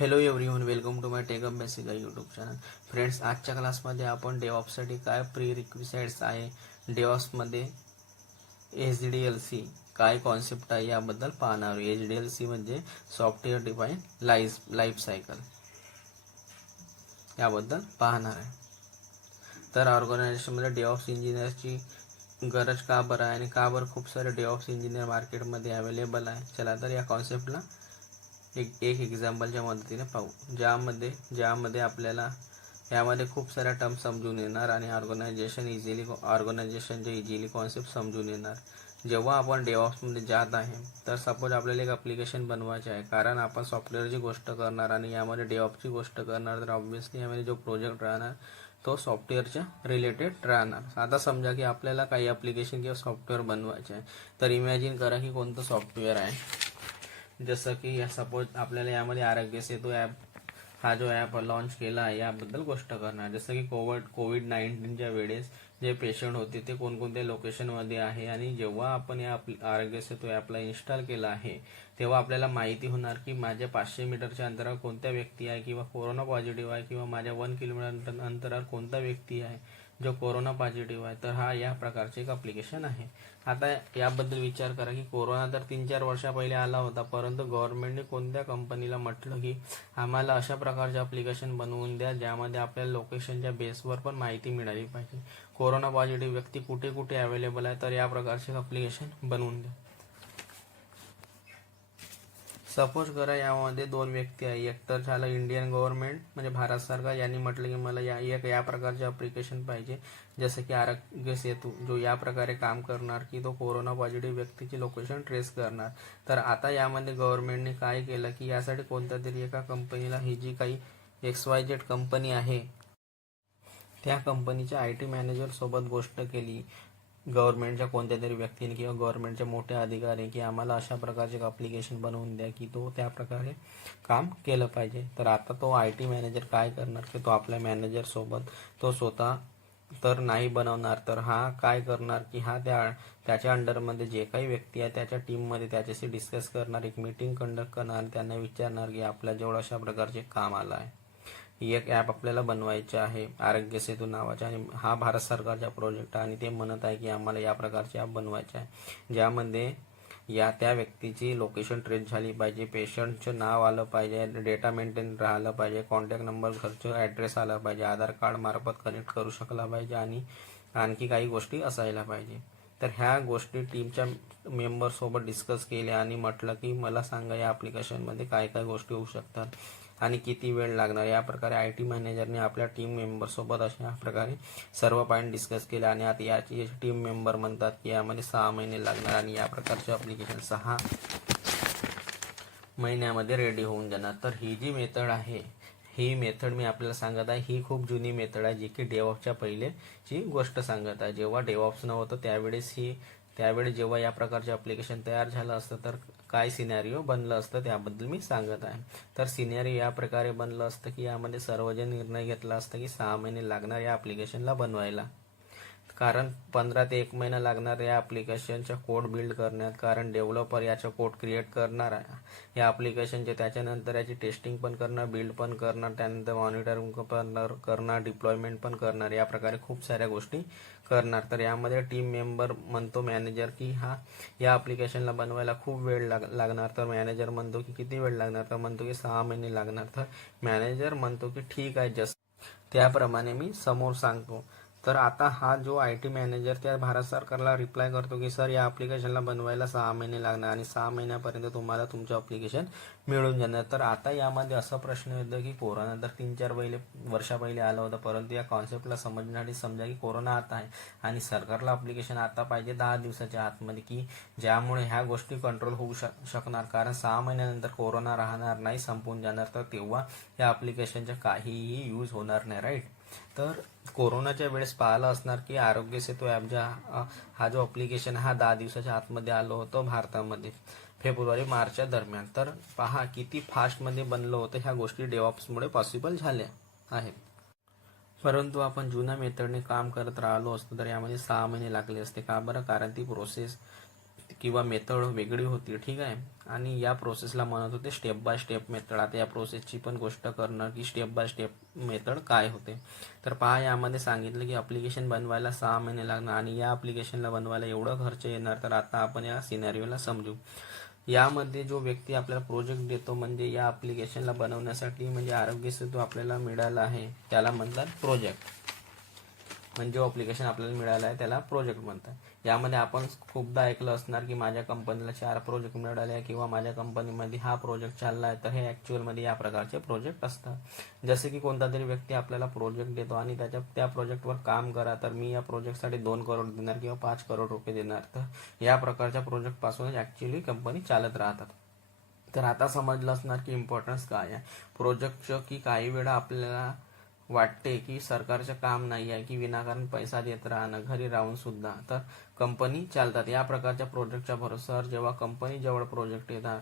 Hello everyone welcome to my techup basic YouTube channel friends आजच्या क्लासमध्ये आपण डेवॉपसाठी काय प्री रिक्विसाइड्स आहे डेवॉप्समध्ये एच डी एल सी काय कॉन्सेप्ट आहे याबद्दल पाहणार एच डी एल सी म्हणजे software define life life cycle याबद्दल पाहणार आहे. तर ऑर्गनायझेशनमध्ये डेवॉप्स इंजिनियरची गरज का बरं आहे आणि का बरं खूप सारे डेवॉप्स इंजिनियर मार्केटमध्ये अवेलेबल आहे? चला तर या कॉन्सेप्टला एक एक एक्झाम्पलच्या मदतीने पाहू. ज्यामध्ये ज्यामध्ये आपल्याला यामध्ये खूप साऱ्या टर्म समजून येणार आणि ऑर्गनायझेशन इझिली ऑर्गनायझेशनचे इझिली कॉन्सेप्ट समजून येणार. जेव्हा आपण डेवॉप्समध्ये जात आहे तर सपोज आपल्याला एक अप्लिकेशन बनवायचे आहे. कारण आपण सॉफ्टवेअरची गोष्ट करणार आणि यामध्ये डेवॉपची गोष्ट करणार तर ऑब्व्हियसली यामध्ये जो प्रोजेक्ट राहणार तो सॉफ्टवेअरच्या रिलेटेड राहणार. आता समजा की आपल्याला काही अप्लिकेशन किंवा सॉफ्टवेअर बनवायचे आहे. तर इमॅजिन करा की कोणतं सॉफ्टवेअर आहे. जसं की या सपोज आपल्याला यामध्ये आरोग्य सेतू ॲप हा जो ॲप लॉन्च केला आहे याबद्दल गोष्ट करणार. जसं की कोविड कोविड नाईन्टीनच्या वेळेस जे पेशंट होते ते कोणकोणत्या लोकेशनमध्ये आहे आणि जेव्हा आपण या आप आरोग्य सेतू ॲपला इन्स्टॉल केला आहे तेव्हा आपल्याला माहिती होणार की माझ्या पाचशे मीटरच्या अंतरावर कोणत्या व्यक्ती आहे किंवा कोरोना पॉझिटिव्ह आहे किंवा माझ्या वन किलोमीटर अंतरावर कोणता व्यक्ती आहे. जो कोरोना पॉझिटिव्ह आहे तर हा या प्रकारचे एक अप्लिकेशन आहे. आता याबद्दल विचार करा की कोरोना तर तीन चार वर्षा पहिले आला होता परंतु गव्हर्नमेंटने कोणत्या कंपनीला म्हटलं की आम्हाला अशा प्रकारचे अप्लिकेशन बनवून द्या ज्यामध्ये आपल्याला लोकेशनच्या बेसवर पण माहिती मिळाली पाहिजे. कोरोना पॉझिटिव्ह व्यक्ती कुठे कुठे अवेलेबल आहे तर या प्रकारचे अप्लिकेशन बनवून द्या. सपोज करा यामध्ये दोन व्यक्ती आहे. एक तर झालं इंडियन गव्हर्नमेंट म्हणजे भारत सरकार. यांनी म्हटलं की मला या एक या प्रकारचे अप्लिकेशन पाहिजे. जसं की आरोग्य सेतू जो या प्रकारे काम करणार की तो कोरोना पॉझिटिव्ह व्यक्तीची लोकेशन ट्रेस करणार. तर आता यामध्ये गव्हर्नमेंटने काय केलं की यासाठी कोणत्या तरी एका कंपनीला ही जी काही एक्स वाय जेड कंपनी आहे त्या कंपनीच्या आय टी मॅनेजर सोबत गोष्ट केली. गव्हर्नमेंटच्या कोणत्या तरी व्यक्तीने किंवा गव्हर्नमेंटच्या मोठ्या अधिकारी की आम्हाला अशा प्रकारचे एक अप्लिकेशन बनवून द्या की तो त्या प्रकारे काम केलं पाहिजे. तर आता तो आय टी मॅनेजर काय करणार की तो आपल्या मॅनेजरसोबत तो स्वतः तर नाही बनवणार तर हा काय करणार की हा त्या त्याच्या अंडरमध्ये जे काही व्यक्ती आहे त्याच्या टीममध्ये त्याच्याशी डिस्कस करणार एक मीटिंग कंडक्ट करणार त्यांना विचारणार की आपल्या जवळ अशा प्रकारचे काम आलं आहे. एक ॲप आपल्याला बनवायचे आहे. आरोग्य सेतू नावाचा आणि हा भारत सरकारचा प्रोजेक्ट आहे. आणि ते म्हणत आहे की आम्हाला या प्रकारचे ॲप बनवायचे आहे. ज्यामध्ये या त्या व्यक्तीची लोकेशन ट्रेस झाली पाहिजे पेशंटचं नाव आलं पाहिजे डेटा मेंटेन राहिलं पाहिजे कॉन्टॅक्ट नंबर घरचं ॲड्रेस आला पाहिजे आधार कार्ड मार्फत कनेक्ट करू शकला पाहिजे आणि आणखी काही गोष्टी असायला पाहिजे. तर ह्या गोष्टी टीमच्या मेंबरसोबत डिस्कस केल्या आणि म्हटलं की मला सांगा या ॲप्लिकेशनमध्ये काय काय गोष्टी होऊ शकतात. आणि किती वेळ लागणार या प्रकारे आय टी मॅनेजरने आपल्या टीम मेंबरसोबत अशा प्रकारे सर्व पॉईंट डिस्कस केले आणि आता याची टीम मेंबर म्हणतात की यामध्ये सहा महिने लागणार आणि या प्रकारचे अप्लिकेशन सहा महिन्यामध्ये रेडी होऊन जाणार. तर ही जी मेथड आहे ही मेथड मी आपल्याला सांगत आहे. ही खूप जुनी मेथड आहे जी की डेवॉपच्या पहिलेची गोष्ट सांगत आहे. जेव्हा डेवॉप्स नव्हतं त्यावेळेस ही त्यावेळी जेव्हा या प्रकारचे अप्लिकेशन तयार झालं असतं तर काय सिनॅरिओ बनलं असतं त्याबद्दल मी सांगत आहे. तर सिनॅरिओ या प्रकारे बनलं असतं की यामध्ये सर्वजण निर्णय घेतला असतं की सहा महिने लागणार या अप्लिकेशनला बनवायला. कारण पंधरा ते एक महिना लागणार या ॲप्लिकेशनचा कोड बिल्ड करण्यात. कारण डेव्हलपर याचा कोड क्रिएट करणार आहे. या ॲप्लिकेशनचे त्याच्यानंतर याची टेस्टिंग पण करणार बिल्ड पण करणार त्यानंतर मॉनिटरिंग पण करणार डिप्लॉयमेंट पण करणार. या प्रकारे खूप साऱ्या गोष्टी करणार. तर यामध्ये टीम मेंबर म्हणतो मॅनेजर की हा या ॲप्लिकेशनला बनवायला खूप वेळ लाग लागणार. तर मॅनेजर म्हणतो की किती वेळ लागणार? तर म्हणतो की सहा महिने लागणार. तर मॅनेजर म्हणतो की ठीक आहे जस त्याप्रमाणे मी समोर सांगतो. तर आता हा जो आय टी मॅनेजर त्या भारत सरकारला रिप्लाय करतो की सर या ॲप्लिकेशनला बनवायला सहा महिने लागणार आणि सहा महिन्यापर्यंत तुम्हाला तुमचं ॲप्लिकेशन मिळून जाणार. तर आता यामध्ये असा प्रश्न येतो की कोरोना तर तीन चार पहिले वर्षा पहिले आलं होतं परंतु या कॉन्सेप्टला समजण्यासाठी समजा की कोरोना आता आहे आणि सरकारला ॲप्लिकेशन आता पाहिजे दहा दिवसाच्या आतमध्ये की ज्यामुळे ह्या गोष्टी कंट्रोल होऊ शक शकणार. कारण सहा महिन्यानंतर कोरोना राहणार नाही संपून जाणार. तर तेव्हा या ॲप्लिकेशनचा काहीही यूज होणार नाही राईट तर कोरोनाच्या वेळेस पाहिलं असणार की आरोग्य सेतू ॲप ज्या हा जो अप्लिकेशन हा दहा दिवसाच्या आतमध्ये आलो होतो भारतामध्ये फेब्रुवारी मार्चच्या दरम्यान. तर पहा किती फास्टमध्ये बनलं होतं ह्या गोष्टी डेवॉप्समुळे पॉसिबल झाल्या आहेत. परंतु आपण जुन्या मेथडने काम करत राहिलो असतो तर यामध्ये सहा महिने लागले असते. का बरं? कारण ती प्रोसेस किंवा मेथड वेगळी होती ठीक आहे? आणि या प्रोसेसला म्हणत होते स्टेप बाय स्टेप मेथड आता या प्रोसेसची पण गोष्ट करणं की स्टेप बाय स्टेप मेथड काय होते? तर पहा यामध्ये सांगितलं की अप्लिकेशन बनवायला सहा महिने लागणार आणि या अप्लिकेशनला बनवायला एवढं खर्च येणार तर आता आपण या सिनॅरिओला समजू. यामध्ये जो व्यक्ती आपल्याला प्रोजेक्ट देतो म्हणजे या अप्लिकेशनला बनवण्यासाठी म्हणजे आरोग्य सेतू आपल्याला मिळाला आहे त्याला म्हणतात प्रोजेक्ट म्हणजे जो अप्लिकेशन आपल्याला मिळालं आहे त्याला प्रोजेक्ट म्हणतात. यामध्ये आपण खूपदा ऐकलं असणार की माझ्या कंपनीला चार प्रोजेक्ट मिळाले किंवा माझ्या कंपनीमध्ये हा प्रोजेक्ट चालला आहे तर हे ॲक्च्युअलमध्ये या प्रकारचे प्रोजेक्ट असतात जसे की कोणता तरी व्यक्ती आपल्याला प्रोजेक्ट देतो आणि त्याच्या त्या प्रोजेक्टवर काम करा तर मी या प्रोजेक्टसाठी दोन करोड देणार किंवा पाच करोड रुपये देणार. तर या प्रकारच्या प्रोजेक्टपासूनच ॲक्च्युअली कंपनी चालत राहतात. तर आता समजलं असणार की इम्पॉर्टन्स काय आहे. प्रोजेक्टचं की काही वेळा आपल्याला वाटते की सरकारचं काम नाही आहे की विनाकारण पैसा देत राहणं घरी राहून सुद्धा. तर कंपनी चालतात. या प्रकारच्या प्रोजेक्टच्या भरोसावर जेव्हा कंपनी जवळ प्रोजेक्ट येणार.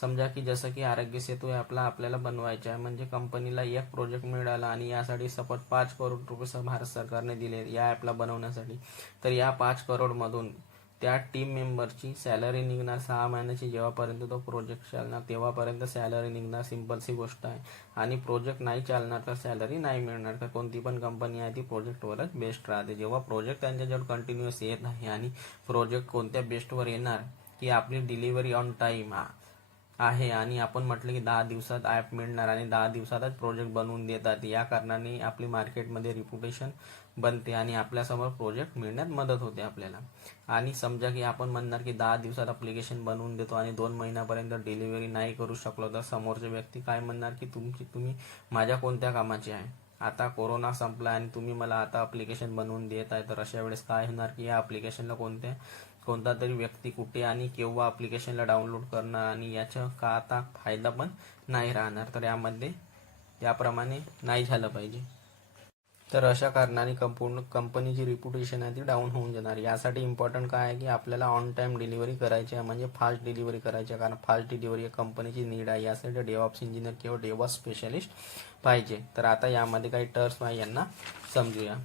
समजा की जसं की आरोग्य सेतू ॲपला आपल्याला बनवायचं आहे. म्हणजे कंपनीला एक प्रोजेक्ट मिळाला आणि यासाठी सपोज पाच करोड रुपये भारत सरकारने दिले या ॲपला बनवण्यासाठी. तर या पाच करोडमधून त्या टीम मेंबरची सॅलरी निघणार सहा महिन्याची जेव्हापर्यंत तो प्रोजेक्ट चालणार तेव्हापर्यंत सॅलरी निघणार. सिम्पलची गोष्ट आहे. आणि प्रोजेक्ट नाही चालणार तर सॅलरी नाही मिळणार. तर कोणती पण कंपनी आहे ती प्रोजेक्टवरच बेस्ट राहते. जेव्हा प्रोजेक्ट त्यांच्याजवळ कंटिन्युअस येत नाही आणि प्रोजेक्ट कोणत्या बेस्टवर येणार की आपली डिलिव्हरी ऑन टाईम आहे आणि आपण म्हटलं की दहा दिवसात ॲप मिळणार आणि दहा दिवसातच प्रोजेक्ट बनवून देतात. या कारणाने आपली मार्केटमध्ये रिप्युटेशन बनते आणि आपल्यासमोर प्रोजेक्ट मिळण्यात मदत होते आपल्याला. आणि समजा की आपण म्हणणार की दहा दिवसात अप्लिकेशन बनवून देतो आणि दोन महिन्यापर्यंत डिलिव्हरी नाही करू शकलो तर समोरचे व्यक्ती काय म्हणणार की तुमची तुम्ही माझ्या कोणत्या कामाची आहे? आता कोरोना संपला आणि तुम्ही मला आता अप्लिकेशन बनवून देत आहे तर अशा वेळेस काय होणार की या अप्लिकेशनला कोणत्या कोणता तरी व्यक्ती कुठे आणि केव्हा अप्लिकेशनला डाउनलोड करणं आणि याचा का आता फायदा पण नाही राहणार. तर यामध्ये त्याप्रमाणे नाही झालं पाहिजे. तर अशा कारणाने कंपूर्ण कंपनीची रिप्युटेशन आहे ती डाऊन होऊन जाणार. यासाठी इम्पॉर्टंट काय आहे की आपल्याला ऑन टाईम डिलिव्हरी करायची आहे म्हणजे फास्ट डिलिव्हरी करायची आहे. कारण फास्ट डिलिव्हरी या कंपनीची नीड आहे. यासाठी डेवॉप्स इंजिनियर किंवा डेवॉप्स स्पेशलिस्ट पाहिजे. तर आता यामध्ये काही टर्म्स आहे यांना समजूया.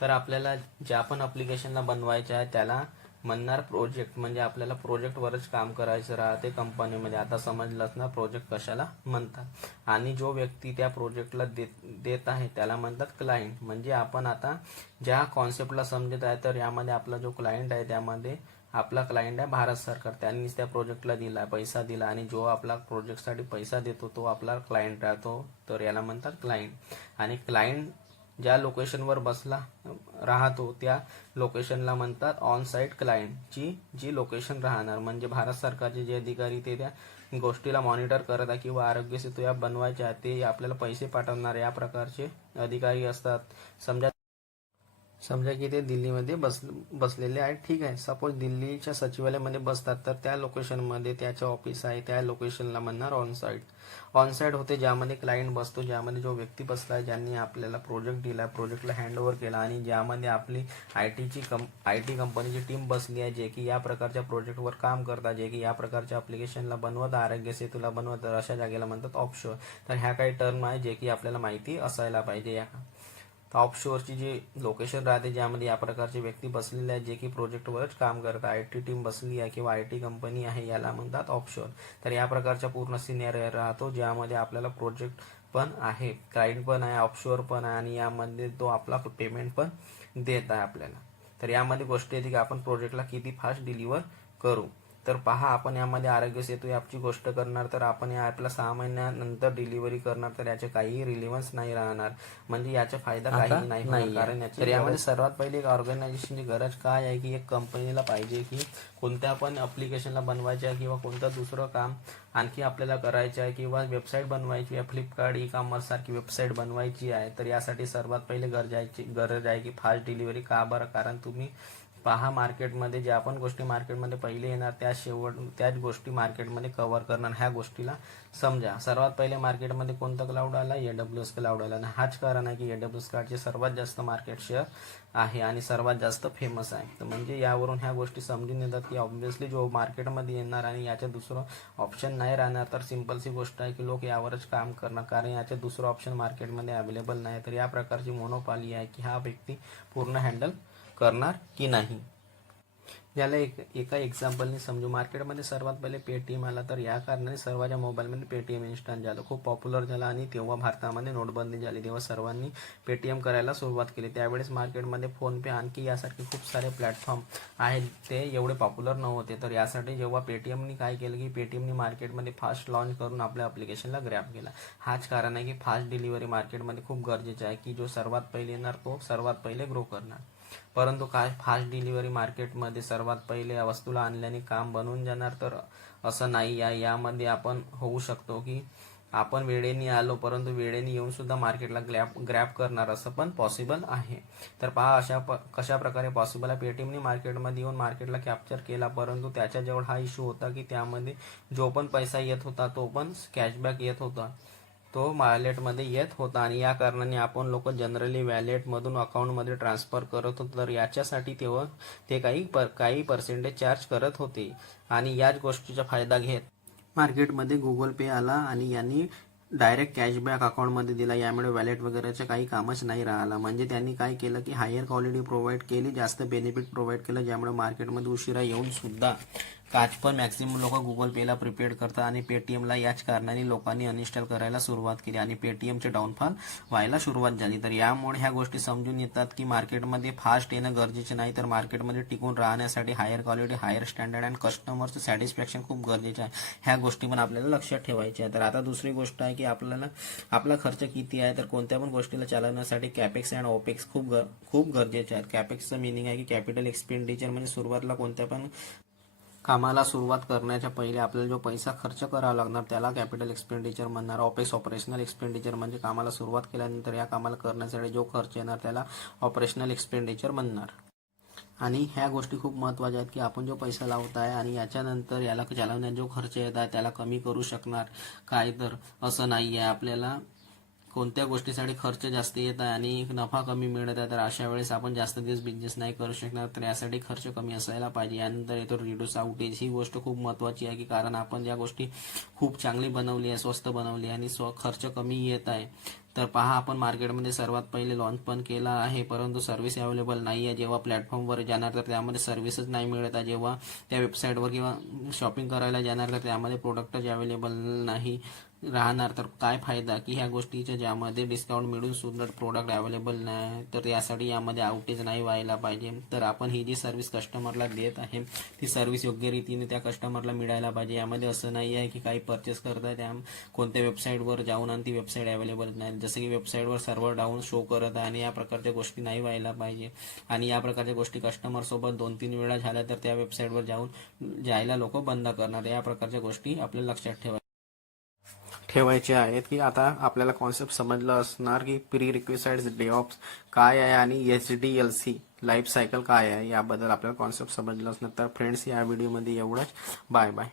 तर आपल्याला ज्या पण अप्लिकेशनला बनवायच्या आहे त्याला म्हणणार प्रोजेक्ट म्हणजे आपल्याला प्रोजेक्टवरच काम करायचं राहते कंपनीमध्ये आता समजलंच ना प्रोजेक्ट कशाला म्हणतात. आणि जो व्यक्ती त्या प्रोजेक्टला देत देत आहे त्याला म्हणतात क्लायंट म्हणजे आपण आता ज्या कॉन्सेप्टला समजत आहे तर यामध्ये आपला जो क्लायंट आहे त्यामध्ये आपला क्लायंट आहे भारत सरकार. त्यांनीच त्या प्रोजेक्टला दिला पैसा दिला. आणि जो आपला प्रोजेक्टसाठी पैसा देतो तो आपला क्लायंट राहतो. तर याला म्हणतात क्लायंट आणि क्लायंट ज्या लोकेशनवर बसला राहतो त्या लोकेशनला म्हणतात ऑन साईट क्लायंटची जी लोकेशन राहणार. म्हणजे भारत सरकारचे जे अधिकारी ते त्या गोष्टीला मॉनिटर करत आहे किंवा आरोग्य सेतू या बनवायचे आहे ते आपल्याला पैसे पाठवणार या प्रकारचे अधिकारी असतात. समजा समजा की ते दिल्लीमध्ये बस बसलेले आहेत. ठीक आहे. सपोज दिल्लीच्या सचिवालयामध्ये बसतात तर त्या लोकेशनमध्ये त्याचं ऑफिस आहे त्या लोकेशनला म्हणणार ऑन साईट ऑन साईट होते ज्यामध्ये क्लायंट बसतो ज्यामध्ये जो व्यक्ती बसला आहे ज्यांनी आपल्याला प्रोजेक्ट दिला प्रोजेक्टला हँडओव्हर केला आणि ज्यामध्ये आपली आय टीची कम आय टी कंपनीची टीम बसली आहे जे की या प्रकारच्या प्रोजेक्टवर काम करतात जे की या प्रकारच्या अप्लिकेशनला बनवत आरोग्य सेतूला बनवत तर अशा जागेला म्हणतात ऑप्शन तर ह्या काही टर्म आहे जे की आपल्याला माहिती असायला पाहिजे या ऑफशोअरची जी लोकेशन राहते ज्यामध्ये या प्रकारचे व्यक्ती बसलेले आहेत जे की प्रोजेक्टवरच काम करतात. आय टी टीम बसली आहे किंवा आय टी कंपनी आहे याला म्हणतात ऑफशोअर तर या प्रकारचा पूर्ण सिनियर राहतो ज्यामध्ये आपल्याला प्रोजेक्ट पण आहे क्लाइंट पण आहे ऑफशोअर पण आहे आणि यामध्ये तो आपला पेमेंट पण देत आहे आपल्याला. तर यामध्ये गोष्ट येते की आपण प्रोजेक्टला किती फास्ट डिलिव्हर करू. तर पहा आपण यामध्ये आरोग्य सेतू ॲपची गोष्ट करणार तर आपण या ॲपला सहा महिन्यानंतर डिलिव्हरी करणार तर याचे काही रिलेव्हन्स नाही राहणार. म्हणजे याचा फायदा काही नाही कारण तर यामध्ये सर्वात पहिले एक ऑर्गनायझेशनची गरज काय आहे की एक कंपनीला पाहिजे की कोणत्या पण अप्लिकेशनला बनवायचे आहे किंवा कोणतं दुसरं काम आणखी आपल्याला करायचं आहे किंवा वेबसाईट बनवायची आहे फ्लिपकार्ट ई कॉमर्स सारखी वेबसाईट बनवायची आहे तर यासाठी सर्वात पहिले गरजायची गरज आहे की फास्ट डिलिव्हरी का बरं? कारण तुम्ही पहा मार्केटमध्ये ज्या पण गोष्टी मार्केटमध्ये पहिले येणार त्या शेवट त्याच गोष्टी मार्केटमध्ये कव्हर करणार. ह्या गोष्टीला समजा सर्वात पहिले मार्केटमध्ये कोणतं क्लाउड आला? ए डब्ल्यू एस क्लाउड आला. आणि हाच कारण आहे की ए डब्ल्यू एस कार्डचे सर्वात जास्त मार्केट शेअर आहे आणि सर्वात जास्त फेमस आहे. तर म्हणजे यावरून ह्या गोष्टी समजून येतात की ऑब्व्हियसली जो मार्केटमध्ये येणार आणि याचं दुसरं ऑप्शन नाही राहणार तर सिम्पलची गोष्ट आहे की लोक यावरच काम करणार. कारण याचे दुसरं ऑप्शन मार्केटमध्ये अवेलेबल नाही. तर या प्रकारची मोनोपाली आहे की हा व्यक्ती पूर्ण हँडल करणार की नाही? याला एक एका एक्झाम्पलने समजू मार्केटमध्ये सर्वात पहिले पेटीएम आला तर या कारणाने सर्वांच्या मोबाईलमध्ये पेटीएम इन्स्टॉल झालं. खूप पॉप्युलर झालं आणि तेव्हा भारतामध्ये नोटबंदी झाली. तेव्हा सर्वांनी पेटीएम करायला सुरुवात केली. त्यावेळेस मार्केटमध्ये फोनपे आणखी यासारखे खूप सारे प्लॅटफॉर्म आहेत. ते एवढे पॉप्युलर नव्हते. तर यासाठी जेव्हा पेटीएमनी काय केलं की पेटीएमनी मार्केटमध्ये फास्ट लॉन्च करून आपल्या अप्लिकेशनला ग्रॅप केला. हाच कारण आहे की फास्ट डिलिव्हरी मार्केटमध्ये खूप गरजेचं आहे की जो सर्वात पहिले येणार तो सर्वात पहिले ग्रो करणार. परंतु काय? फास्ट डिलिव्हरी मार्केटमध्ये सर्वात पहिले या वस्तूला आणल्याने काम बनून जाणार तर असं नाही. आहे यामध्ये आपण होऊ शकतो की आपण वेळेने आलो परंतु वेळेने येऊन सुद्धा मार्केटला ग्रॅप ग्रॅप करणार असं पण पॉसिबल आहे. तर पहा अशा प कशा प्रकारे पॉसिबल आहे? पेटीएमने मार्केटमध्ये येऊन मार्केटला कॅप्चर केला परंतु त्याच्याजवळ हा इश्यू होता की त्यामध्ये जो पण पैसा येत होता तो पण कॅशबॅक येत होता. तो वॅलेटमध्ये येत होता आणि या कारणाने आपण लोक जनरली वॅलेटमधून अकाउंटमध्ये ट्रान्सफर करत होतो. तर याच्यासाठी तेव्हा ते काही पर काही पर्सेंटेज चार्ज करत होते. आणि याच गोष्टीचा फायदा घेत मार्केटमध्ये गुगल पे आला आणि यांनी डायरेक्ट कॅशबॅक अकाउंटमध्ये दिला. यामुळे वॅलेट वगैरेचं काही कामच नाही राहिला. म्हणजे त्यांनी काय केलं की हायर क्वालिटी प्रोव्हाइड केली जास्त बेनिफिट प्रोव्हाइड केलं ज्यामुळे मार्केटमध्ये उशिरा येऊन सुद्धा काच पण मॅक्सिमम लोक गुगल पेला प्रिपेड करतात आणि पेटीएमला याच कारणाने लोकांनी अनइन्स्टॉल करायला सुरुवात केली आणि पेटीएमचे डाऊनफॉल व्हायला सुरुवात झाली. तर यामुळे ह्या गोष्टी समजून येतात की मार्केटमध्ये फास्ट येणं गरजेचे नाही. तर मार्केटमध्ये टिकून राहण्यासाठी higher quality higher standard and कस्टमरचं satisfaction खूप गरजेचं आहे. ह्या गोष्टी पण आपल्याला लक्षात ठेवायच्या आहे तर आता दुसरी गोष्ट आहे की आपल्याला आपला खर्च किती आहे? तर कोणत्या पण गोष्टीला चालवण्यासाठी कॅपेक्स अँड ओपेक्स खूप ग खूप गरजेचे आहेत. कॅपेक्सचं मिनिंग आहे की कॅपिटल एक्सपेंडिचर म्हणजे सुरुवातीला कोणत्या पण कामाला सुरुवात करण्याच्या पहिले आपल्याला जो पैसा खर्च करावा लागणार त्याला कॅपिटल एक्सपेंडिचर म्हणणार. ऑपेक्स ऑपरेशनल एक्सपेंडिचर म्हणजे कामाला सुरुवात केल्यानंतर या कामाला करण्यासाठी जो खर्च येणार त्याला ऑपरेशनल एक्सपेंडिचर म्हणणार. आणि ह्या गोष्टी खूप महत्त्वाच्या आहेत की आपण जो पैसा लावत आहे आणि याच्यानंतर याला चालवण्यात जो खर्च येत आहे त्याला कमी करू शकणार. काय तर असं नाही आहे आपल्याला कोणत्या गोष्टीसाठी खर्च जास्त येत आहे आणि नफा कमी मिळत आहे तर अशा वेळेस आपण जास्त दिवस बिझनेस नाही करू शकणार. तर यासाठी खर्च कमी असायला पाहिजे. यानंतर येतो रिड्यूस आउटेज ही गोष्ट खूप महत्त्वाची आहे की कारण आपण ज्या गोष्टी खूप चांगली बनवली आहे स्वस्त बनवली आहे आणि स्व खर्च कमी येत आहे. तर पहा आपण मार्केटमध्ये सर्वात पहिले लॉन्च पण केला आहे परंतु सर्व्हिस अवेलेबल नाही आहे. जेव्हा प्लॅटफॉर्मवर जाणार तर त्यामध्ये सर्व्हिसच नाही मिळत आहे. जेव्हा त्या वेबसाईटवर किंवा शॉपिंग करायला जाणार तर त्यामध्ये प्रोडक्टच अवेलेबल नाही. राहणार. तर काय फायदा की ह्या गोष्टीच्या ज्यामध्ये डिस्काउंट मिळून सुद्धा प्रोडक्ट अवेलेबल नाही तर यासाठी यामध्ये आउटेज नाही व्हायला पाहिजे. तर आपण ही जी सर्व्हिस कस्टमरला देत आहे ती सर्व्हिस योग्य रीतीने त्या कस्टमरला मिळायला पाहिजे. यामध्ये असं नाही आहे की काही परचेस करताय त्या कोणत्या वेबसाईटवर जाऊन आणि ती वेबसाईट अवेलेबल नाही. जसं की वेबसाईटवर सर्व्हर डाऊन शो करत आहे आणि या प्रकारच्या गोष्टी नाही व्हायला पाहिजे. आणि या प्रकारच्या गोष्टी कस्टमर सोबत दोन तीन वेळा झाल्या तर त्या वेबसाईटवर जाऊन जायला लोक बंद करणार. या प्रकारच्या गोष्टी आपल्याला लक्षात ठेवा ठेवायचे आहेत की आता आपल्याला कॉन्सेप्ट समजलं असणार की प्री रिक्विसाइड्स डे ऑफ काय आहे आणि H D L C life cycle काय आहे याबद्दल आपल्याला कॉन्सेप्ट समजलं असणार. तर फ्रेंड्स या व्हिडिओमध्ये एवढंच. Bye bye